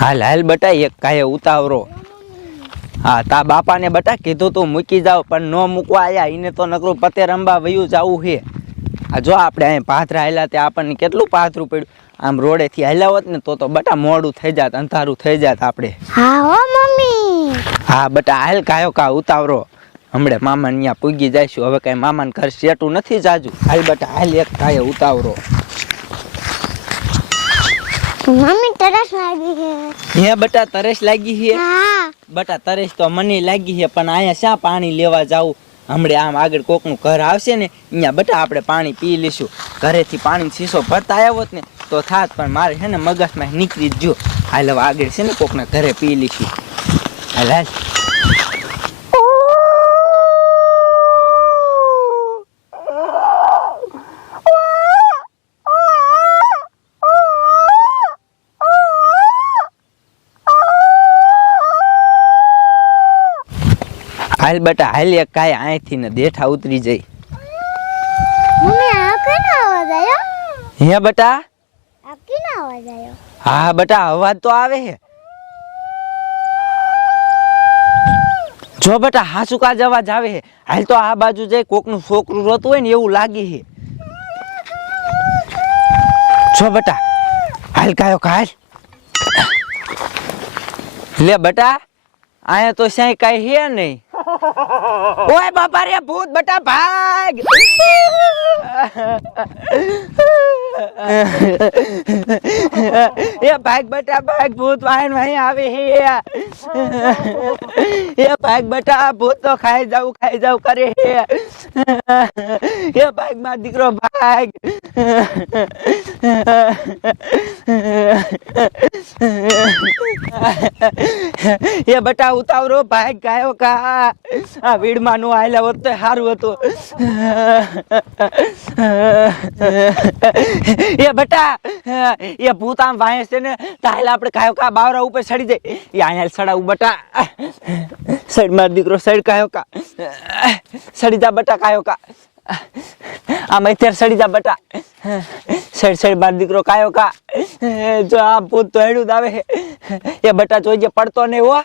હાલ હાલ બટા એક કાંઈ ઉતાવરો હા તા બાપાને બટા કીધું તું મૂકી જાવ પણ ન મૂકવા આયા. એને તો નકરું પતે રંબા વયું આવું છે આ જો આપણે અહીં પાથરા હાલ્યા તે આપણને કેટલું પાથરું પડ્યું. આમ રોડેથી હાલ્યા હોત ને તો તો બટા મોડું થઈ જાત અંધારું થઈ જાત આપણે. હા હો મમ્મી. હા બટા હાલ કાયો કા ઉતાવરો હમણે મામા ત્યાં પૂગી જઈશું. હવે કઈ મામાને ઘર સેટું નથી જાજુ. હાલ બટા હાલ એક કાયો ઉતાવરો મમ્મી તરસ લાગી છે. હે બટા તરસ લાગી છે? હા. બટા તરસ તો મને લાગી છે પણ અહીંયા શા પાણી લેવા જાવ હમણે આમ આગળ કોકનું ઘર આવશે ને અહીંયા બટા આપણે પાણી પી લઈશું. ઘરેથી પાણી શીશો ભરતા આવ્યો ને તો થાત પણ મારે છે ને મગજમાં નીકળી જ જો. હાલ આગળ છે ને કોકના ઘરે પી લઈશું. હાલ હાલ. હાલ બટા હાલ એક કાય અહીંથી ને દેઠા ઉતરી જઈ. મમ્મી આ કેનો અવાજ આવ્યો હે બટા? આ કેનો અવાજ આવ્યો હા બટા અવાજ તો આવે છે જો બટા હાસુ કાજ અવાજ આવે હે. હાલ તો આ બાજુ જઈ કોકનું છોકરું રોતું હોય ને એવું લાગે હે. જો બટા હાલ કાયો હાલ? લે બટા આયા તો સાંઈ કાંઈ હે નહીં. ઓય બાપા રે ભૂત બટા ભાગ. એ ભાગ બટા ભાગ ભૂત વાહન વાહી આવે હે. એ ભાગ બટા ભૂત તો ખાઈ જાવ ખાઈ જાવ કરે હે. એ ભાગમાં દીકરો ભાગ. એ બટા ઉતાવરો ભાગ ગાયો કા. આ વીડમાં નું આયલા હોત તો સારું હતું. એ બટા, એ ભૂત આમ વાય છે ને તાહેલા આપણે કાયો કા બાવરા ઉપર ચડી જાય. એ અહીંયા સડાવું બટા. સાઈડ માર દીકરો સાઈડ કાયો કા. સડી જા બટા કાયો કા. આમ અત્યારે સડી જા બટા. સાઈડ સાઈડ માર દીકરો કાયો કા. જો આ ભૂત તો હેડું આવે. એ બટા જોઈજે પડતો નહીં હો.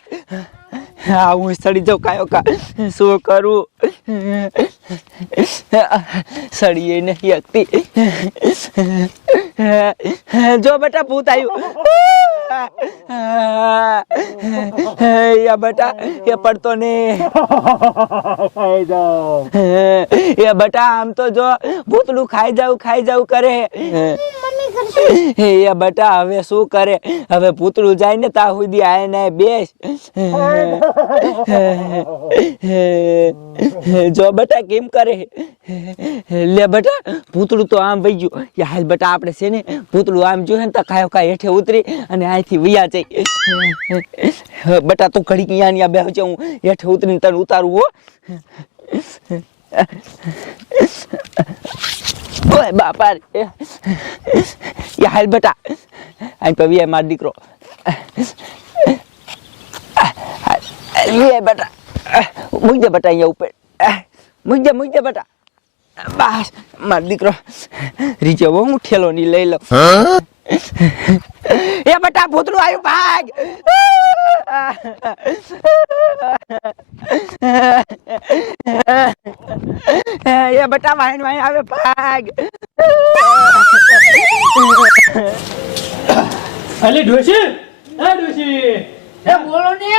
હા હું સડી જાઉં કાયો કા. શું કરું? સડીએ નહીં હકતી જો બેટા ભૂત આવ્યું યા બેટા, એ પડતો ને. આમ તો જો ભૂતડું ખાઈ જાવ ખાઈ જાવ કરે. એ બેટા, હવે શું કરે? હવે પૂતળું જાય ને તા સુધી આય બેસ. જો બેટા, કેમ કરે? લે બેટા, પૂતળું તો આમ વહી ગયું. યા હાલ બેટા, આપણે છે ને પૂતળું આમ જોયે ને તો કાયો કાય હેઠે ઉતરી અને અહીંથી વૈયા જઈ. બેટા, તું ઘડી અહીંયા ને બે હું હેઠે ઉતરીને તને ઉતારું, હો. ઓય બાપા રે હાલ બેટા અહીં વિયા માર દીકરો. લે બેટા, મૂક દે બેટા અહીંયા ઉપર. મૂક દે મૂક દે બેટા. બસ માર દીકરો. રીચે હું ઠેલો ની લઈ લઉં. એ બેટા ભૂતરું આવ્યું ભાગ. એ બેટા વાઈન વાઈન આવે ભાગ. અલી ડોશી. એ ડોશી. એ બોલો ને.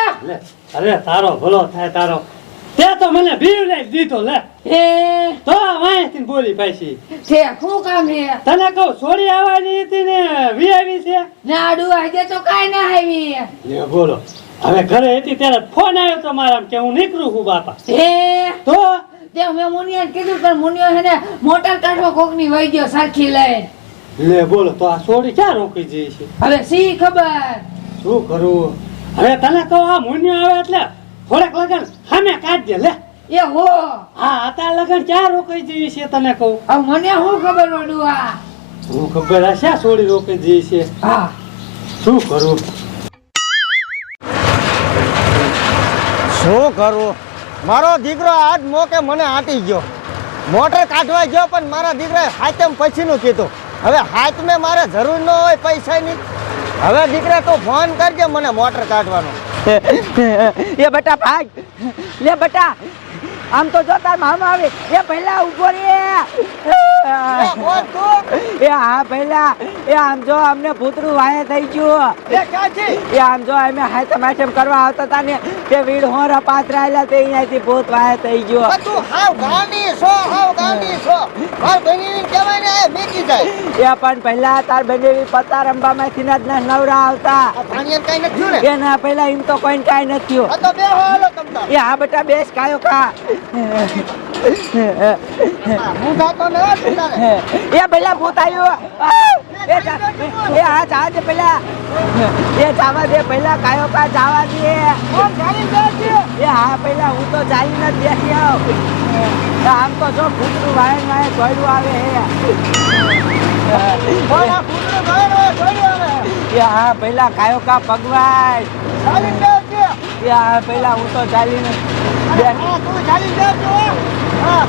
અરે તારો ભલો થાય તારો. તે તો મને લઈ દીધો લે. એ. તો વાંચી બોલી પાછી. છે શું કામ છે તને કહું છોડી આવવાની હતી ને વી આવી છે? નાડુ આજે તો કાઈ ના આવી. લે બોલો. હવે ઘરે હતી ત્યારે ફોન આવ્યો તો મારા કે હું નીકળું છું બાપા. એ. તો? તે મેં મુનિયાને કીધું પણ મુનિયો છે ને મોટર કાઢવા કોકની વહી ગયો સરખી લઈને. લે બોલો તો આ છોડી ક્યાં રોકી જઈ છે? હવે સી ખબર? શું કરું? હવે તને કહું આ મુનિયો આવે એટલે થોડેક લગન સામે કાઢજે લે. એ હો. હા આતા લગન ક્યાં રોકાઈ જઈ છે તને કહું? હવે મને શું ખબર પડું આ? હું ખબર હશે છોડી રોકાઈ જઈ છે હા. શું કરું? શું કરું? મારો દીકરો આજ મોકે મને આંટી ગયો. મોટર કાઢવા ગયો પણ મારા દીકરાએ પછી પછીનું કીધું. હવે હાથ મેં મારે જરૂર ન હોય પૈસાની. હવે દીકરા તું ફોન કરજે મને મોટર કાઢવાનો. એ બટા ભાગ. લે બટા. આમ તો જો તાર મામા આવે. એ પહેલા ઊભો રે. એ હા પહેલા એ આમ જો અમને ભૂતરું વાય થઈ ગયું. એ આમ જો અમે હાથમ હાથમ કરવા આવતા હતા ને તે વીડ હોરા પાથરાયેલા તે અહીંયાથી ભૂત વાય થઈ ગયો. તું હાવ ગાંડી છો હાવ ગાંડી છો. માર બની કહેવાય ને મેકી જાય. એ પણ પહેલા તાર બનેવી પતાર રંબામાંથી ના જ નવરા આવતા. પાણી કઈ નથી ને? એ ના પહેલા એમ તો કોઈ કઈ નથી એ હા બેટા બેસ કાયો કા. એ પેલા ભૂત આવ્યું એ હા જા દે પેલા. એ જાવા દે પેલા કાયો કા જાવા દે. કોણ ગાડી જાય છે એ હા પેલા હું તો ચાલીને જ બેસી આવ આમ તો જો ભૂતનું વાય વાય આવે હે. હા પેલા કાયો કા હા પેલા હું તો ચાલીને બેસ હા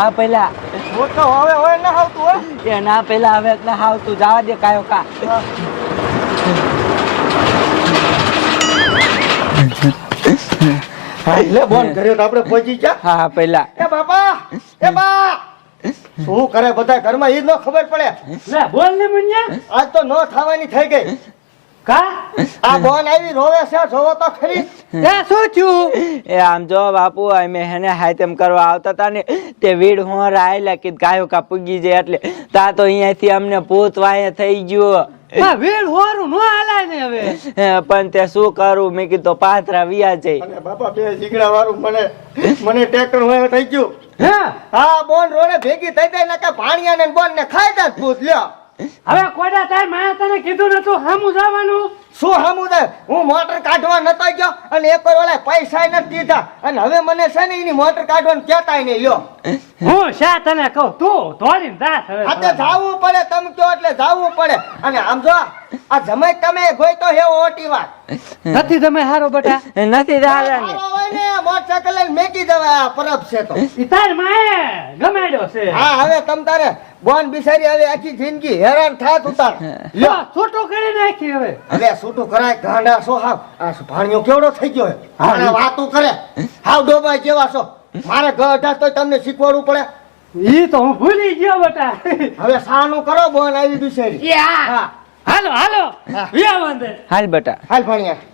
હવે. પેલા હવે હોય ના આવતું એના ના પેલા હવે એટલે આવતું જવા દે કાયો કા. હા લે બોન કર્યો તો આપણે પહોંચી ગયા. હા હા પેલા એ બાપા એ બા. શું કરે બધા ઘરમાં ઈ ન ખબર પડે. લે બોલ ને મુન્યા. આજ તો નો થવાની થઈ ગઈ. કા? આ બોન આવી રોવે છે જોવો તો ખરી. એ શું થયું? એ આમ જો બાપુ અમે હેને હાઈતેમ કરવા આવતા તા ને તે વીડ હોર આયલા કે ગાયો કા પૂગી જાય એટલે. તા તો અહીંયાથી અમને ભૂત વાય થઈ ગયું. વેલ હોરું નો હાલાય ને હવે. હે, પણ તે શું કરું? મેં કીધું પાથરા વિયા છે. અને બાપા બે જીગડા વાળું મને મને ટ્રેક્ટર હોય થઈ ગયું. હા? બોન રોડે ભેગી થઈ જાય ને કે ભાણિયા ને બોન ને ખાઈ જાય ભૂત લ્યો. હવે કોડા તાર માયા તને કીધું નતું હામું જવાનું? શું હમું થાય? હું મોટર કાઢવા નતો ગયો અને એક વાર ઓલા પૈસા નથી દીધા. અને હવે મને છે ને એની મોટર કાઢવાનું કહેતાય નહીં લ્યો. હું શા તને કહું? તું ધોરીને દાસ હવે. આ તો જાવું પડે તમે કયો એટલે જાવું પડે. અને આમ જો આ જમાઈ તમે ગોઈ તો હે ઓટી વાત. નથી તમે હારો બટા. નથી ચાલે ને મોટરસાયકલ લઈને મેકી દેવા પરબ છે તો. ઈ તાર માએ ગમાડ્યો છે. હા હવે તમ તારે બોન બિસારી હવે આખી જિંદગી હેરાન થાત ઉતાર. લ્યો. છોટું કરી નાખી હવે. હવે છૂટું કરાય ગાંડા છો હાવ. આ ભાણિયો કેવડો થઈ ગયો હે. આને વાતું કરે. હાવ ડોબાય જેવા છો. મારે ઘર તો તમને શીખવાડવું પડે. ઈ તો હું ભૂલી ગયો બટા. હવે સાનું કરો બોન આવી બિસારી. હા હા. હાલો હાલો. હાલ બેટા. હાલ ભાણિયા.